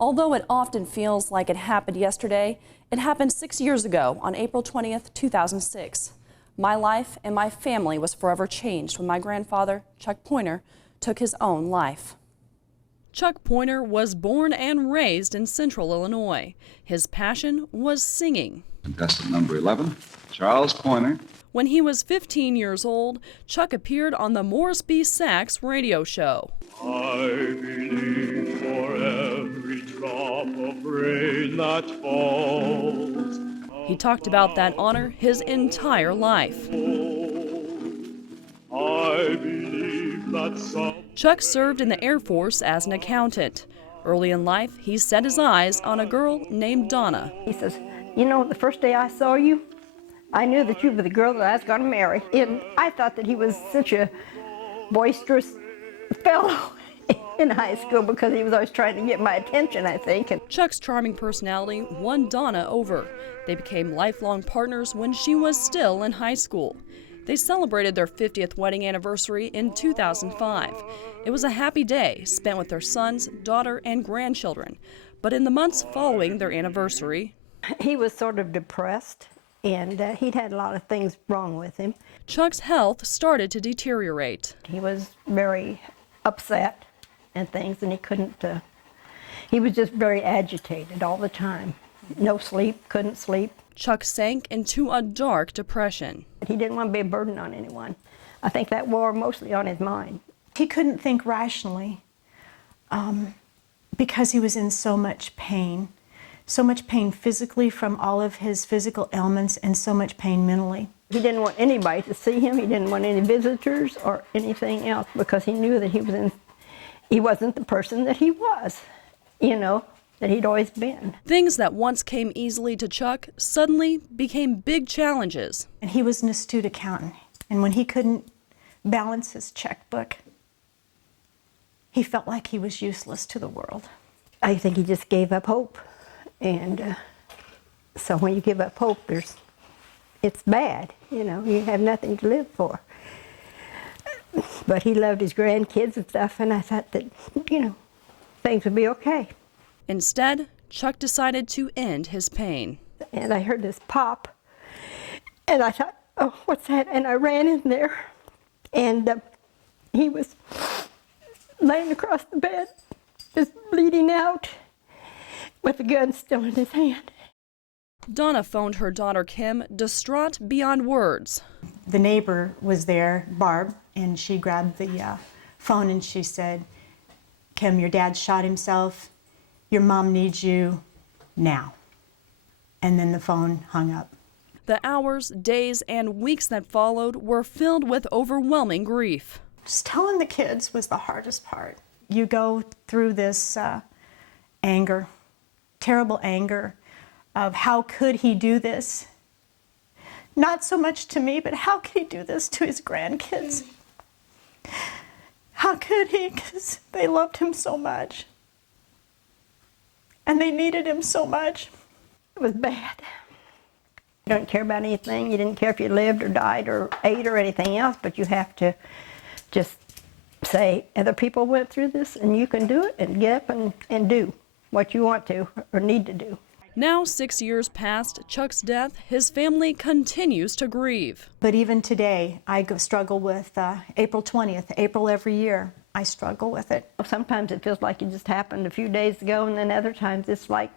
Although it often feels like it happened yesterday, it happened 6 years ago on April 20th, 2006. My life and my family was forever changed when my grandfather, Chuck Pointer, took his own life. Chuck Pointer was born and raised in Central Illinois. His passion was singing. Contestant number 11, Charles Pointer. When he was 15 years old, Chuck appeared on the Morris B. Sachs radio show. I believe for every drop of rain that falls. He talked about that honor his entire life. I believe that Chuck served in the Air Force as an accountant. Early in life, he set his eyes on a girl named Donna. He says, you know, the first day I saw you, I knew that you were the girl that I was going to marry. And I thought that he was such a boisterous fellow in high school because he was always trying to get my attention, I think. And Chuck's charming personality won Donna over. They became lifelong partners when she was still in high school. They celebrated their 50th wedding anniversary in 2005. It was a happy day spent with their sons, daughter, and grandchildren. But in the months following their anniversary, he was sort of depressed, and he'd had a lot of things wrong with him. Chuck's health started to deteriorate. He was very upset and things, and he was just very agitated all the time. No sleep, couldn't sleep. Chuck sank into a dark depression. He didn't want to be a burden on anyone. I think that wore mostly on his mind. He couldn't think rationally because he was in so much pain physically from all of his physical ailments and so much pain mentally. He didn't want anybody to see him. He didn't want any visitors or anything else because he knew that he wasn't the person that he was, you know, that he'd always been. Things that once came easily to Chuck suddenly became big challenges. And he was an astute accountant, and when he couldn't balance his checkbook, he felt like he was useless to the world. I think he just gave up hope, and so when you give up hope, it's bad, you know, you have nothing to live for. But he loved his grandkids and stuff, and I thought that, you know, things would be okay. Instead, Chuck decided to end his pain. And I heard this pop, and I thought, oh, what's that? And I ran in there, and he was laying across the bed, just bleeding out, with the gun still in his hand. Donna phoned her daughter Kim, distraught beyond words. The neighbor was there, Barb, and she grabbed the phone and she said, Kim, your dad shot himself. Your mom needs you now. And then the phone hung up. The hours, days, and weeks that followed were filled with overwhelming grief. Just telling the kids was the hardest part. You go through this anger, terrible anger of how could he do this? Not so much to me, but how could he do this to his grandkids? How could he? Because they loved him so much. And they needed him so much. It was bad. You don't care about anything. You didn't care if you lived or died or ate or anything else, but you have to just say, other people went through this and you can do it, and get up and do what you want to or need to do. Now, 6 years past Chuck's death, his family continues to grieve. But even today, I struggle with April 20th, April every year. I struggle with it. Sometimes it feels like it just happened a few days ago, and then other times it's like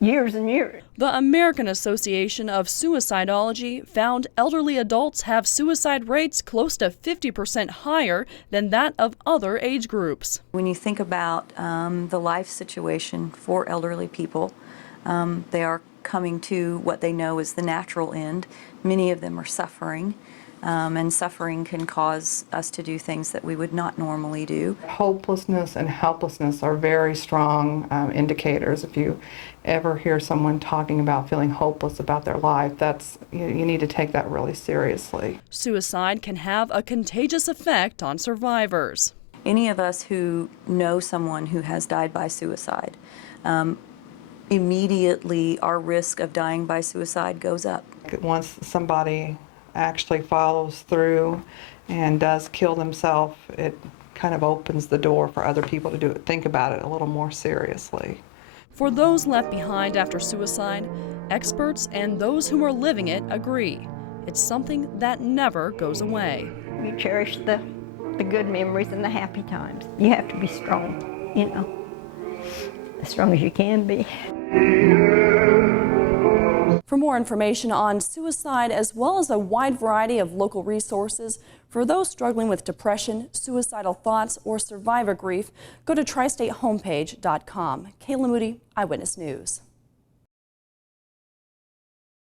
years and years. The American Association of Suicidology found elderly adults have suicide rates close to 50% higher than that of other age groups. When you think about the life situation for elderly people, they are coming to what they know is the natural end. Many of them are suffering. And suffering can cause us to do things that we would not normally do. Hopelessness and helplessness are very strong indicators. If you ever hear someone talking about feeling hopeless about their life, you need to take that really seriously. Suicide can have a contagious effect on survivors. Any of us who know someone who has died by suicide, immediately our risk of dying by suicide goes up. Once somebody actually follows through and does kill themselves, it kind of opens the door for other people to think about it a little more seriously. For those left behind after suicide, experts and those who are living it agree. It's something that never goes away. You cherish the good memories and the happy times. You have to be strong, you know, as strong as you can be. For more information on suicide, as well as a wide variety of local resources for those struggling with depression, suicidal thoughts, or survivor grief, go to tristatehomepage.com. Kayla Moody, Eyewitness News.